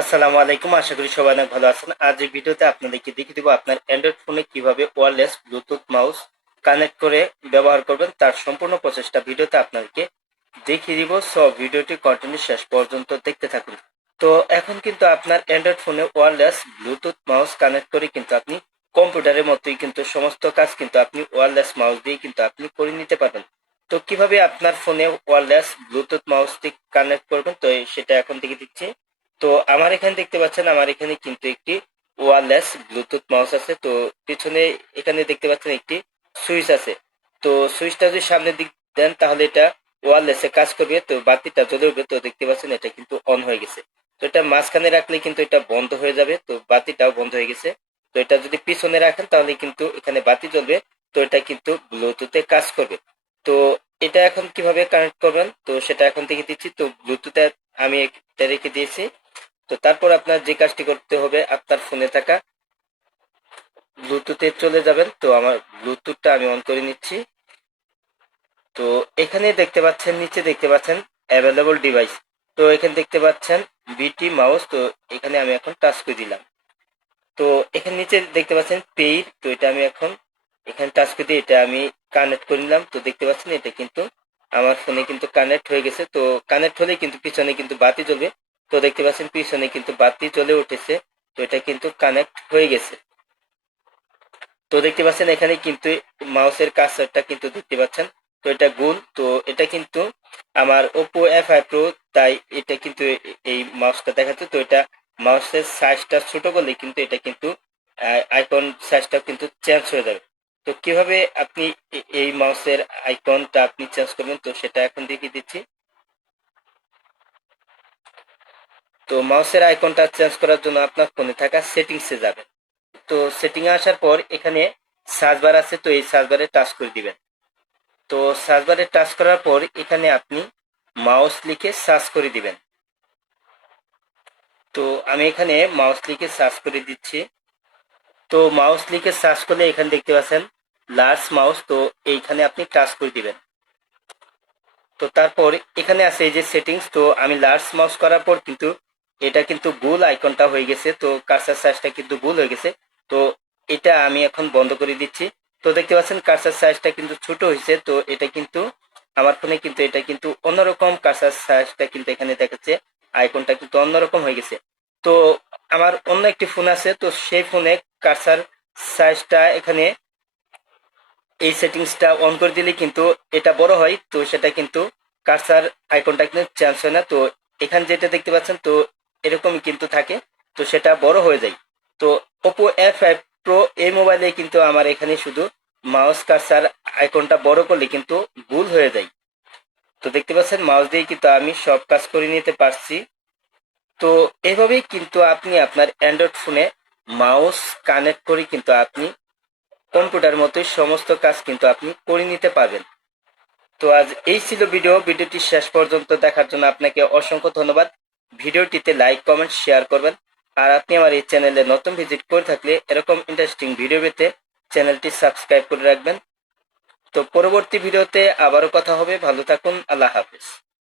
আসসালামু আলাইকুম, আশা করি সবাই অনেক ভালো আছেন। আজ এই ভিডিওতে আপনাদেরকে দেখিয়ে দেবো আপনার অ্যান্ড্রয়েড ফোনে কীভাবে ওয়্যারলেস ব্লুটুথ মাউস কানেক্ট করে ব্যবহার করবেন। তার সম্পূর্ণ প্রচেষ্টা ভিডিওতে আপনাদেরকে দেখিয়ে দিব। সব ভিডিওটি কন্টিনিউ শেষ পর্যন্ত দেখতে থাকুন। তো, এখন কিন্তু আপনার অ্যান্ড্রয়েড ফোনে ওয়্যারলেস ব্লুটুথ মাউস কানেক্ট করে কিন্তু আপনি কম্পিউটারের মতোই কিন্তু সমস্ত কাজ কিন্তু আপনি ওয়্যারলেস মাউস দিয়ে কিন্তু আপনি করে নিতে পারবেন। তো, কীভাবে আপনার ফোনে ওয়্যারলেস ব্লুটুথ মাউস দিয়ে কানেক্ট করবেন? তো, সেটা এখন থেকে দিচ্ছি। তো আমার এখানে দেখতে পাচ্ছেন, আমার এখানে কিন্তু একটি ওয়ারলেস ব্লুটুথ মাউস আছে। তো পিছনে এখানে দেখতে পাচ্ছেন একটি সুইচ আছে। তো সুইচটা যদি সামনের দিক দেন, তাহলে এটা ওয়্যারলেসে কাজ করবে। তো বাতিটা জ্বলে উঠবে। তো দেখতে পাচ্ছেন, এটা কিন্তু অন হয়ে গেছে। তো এটা মাঝখানে রাখলে কিন্তু এটা বন্ধ হয়ে যাবে। তো বাতিটাও বন্ধ হয়ে গেছে। তো এটা যদি পিছনে রাখেন, তাহলে কিন্তু এখানে বাতি জ্বলবে। তো এটা কিন্তু ব্লুটুথে কাজ করবে। তো এটা এখন কীভাবে কানেক্ট করবেন? তো সেটা এখন থেকে দিচ্ছি। তো ব্লুটুথে আমি এটা রেখে দিয়েছি। তো তারপর আপনার যে কাজটি করতে হবে, আপনার ফোনে থাকা ব্লুটুথে চলে যাবেন। তো আমার ব্লুটুথটা আমি অন করে নিচ্ছি। তো এখানে দেখতে পাচ্ছেন, নিচে দেখতে পাচ্ছেন অ্যাভেলেবল ডিভাইস তো এখানে দেখতে পাচ্ছেন বিটি মাউস তো এখানে আমি এখন টাচ করে দিলাম। তো এখানে নিচে দেখতে পাচ্ছেন পেইড তো এটা আমি এখন এখানে টাচ করে দিয়ে এটা আমি কানেক্ট করে নিলাম। তো দেখতে পাচ্ছেন, এটা কিন্তু আমার ফোনে কিন্তু কানেক্ট হয়ে গেছে। তো কানেক্ট হলে কিন্তু পিছনে কিন্তু বাতি জ্বলবে। তো দেখতে পাচ্ছেন পিছনে কিন্তু বাতি জ্বলে উঠেছে, তো এটা কিন্তু কানেক্ট হয়ে গেছে। তো দেখতে পাচ্ছেন এখানে কিন্তু মাউসের কাজটা কিন্তু দেখতে পাচ্ছেন, তো এটা গোল, তো এটা কিন্তু আমার ওপো এফ আই প্রো তাই এটা কিন্তু এই মাউসটা দেখাচ্ছে, তো এটা মাউসের সাইজটা ছোট করলে কিন্তু এটা কিন্তু আইকন সাইজটা কিন্তু চেঞ্জ হয়ে যাবে। তো কীভাবে আপনি এই মাউসের আইকনটা আপনি চেঞ্জ করবেন, তো সেটা এখন দেখিয়ে দিচ্ছি। তো মাউসের আইকনটা চেঞ্জ করার জন্য আপনার ফোনে থাকা সেটিংসে যাবেন। তো সেটিং এ আসার পর এখানে সার্চ বার আছে, তো এই সার্চ বারে টাচ করে দিবেন। তো সার্চ বারে টাচ করার পর এখানে আপনি মাউস লিখে সার্চ করে দিবেন। তো আমি এখানে মাউস লিখে সার্চ করে দিচ্ছি। তো মাউস লিখে সার্চ করলে এখানে দেখতে পাচ্ছেন লার্জ মাউস, তো এইখানে আপনি টাচ করে দিবেন। তো তারপর এখানে আছে এই যে সেটিংস, তো আমি লার্জ মাউস করার পর কিন্তু এটা কিন্তু গোল আইকনটা হয়ে গেছে, তো কার্সার সাইজটা কিন্তু গোল হয়ে গেছে। তো এটা আমি এখন বন্ধ করে দিচ্ছি। তো দেখতে পাচ্ছেন কার্সার সাইজটা কিন্তু ছোট হয়েছে, তো এটা কিন্তু আমার ফোনে কিন্তু এটা কিন্তু অন্যরকম কার্সার সাইজটা কিন্তু এখানে দেখাচ্ছে, আইকনটা কিন্তু অন্যরকম হয়ে গেছে। তো আমার অন্য একটি ফোন আছে, তো সেই ফোনে কার্সার সাইজটা এখানে এই সেটিংসটা অন করে দিলে কিন্তু এটা বড় হয়, তো সেটা কিন্তু কার্সার আইকনটা কিন্তু চেঞ্জ হয় না। তো এখানে যেটা দেখতে পাচ্ছেন, তো এরকমই কিন্তু থাকে, তো সেটা বড় হয়ে যায়। তো ওপো এফ ফাইভ প্রো এই মোবাইলে কিন্তু আমার এখানে শুধু মাউস কার্সার আইকনটা বড় করলে কিন্তু ভুল হয়ে যায়। তো দেখতে পাচ্ছেন মাউস দিয়ে কিন্তু আমি সব কাজ করে নিতে পারছি। তো এভাবেই কিন্তু আপনি আপনার অ্যান্ড্রয়েড ফোনে মাউস কানেক্ট করে কিন্তু আপনি কম্পিউটার মতোই সমস্ত কাজ কিন্তু আপনি করে নিতে পারবেন। তো আজ এই ছিল ভিডিও ভিডিওটি শেষ পর্যন্ত দেখার জন্য আপনাকে অসংখ্য ধন্যবাদ। ভিডিওটিতে লাইক, কমেন্ট, শেয়ার করবেন। আর আপনি আমার এই চ্যানেলে নতুন ভিজিট করে থাকলে এরকম ইন্টারেস্টিং ভিডিও পেতে চ্যানেলটি সাবস্ক্রাইব করে রাখবেন। তো পরবর্তী ভিডিওতে আবারও কথা হবে। ভালো থাকুন। আল্লাহ হাফেজ।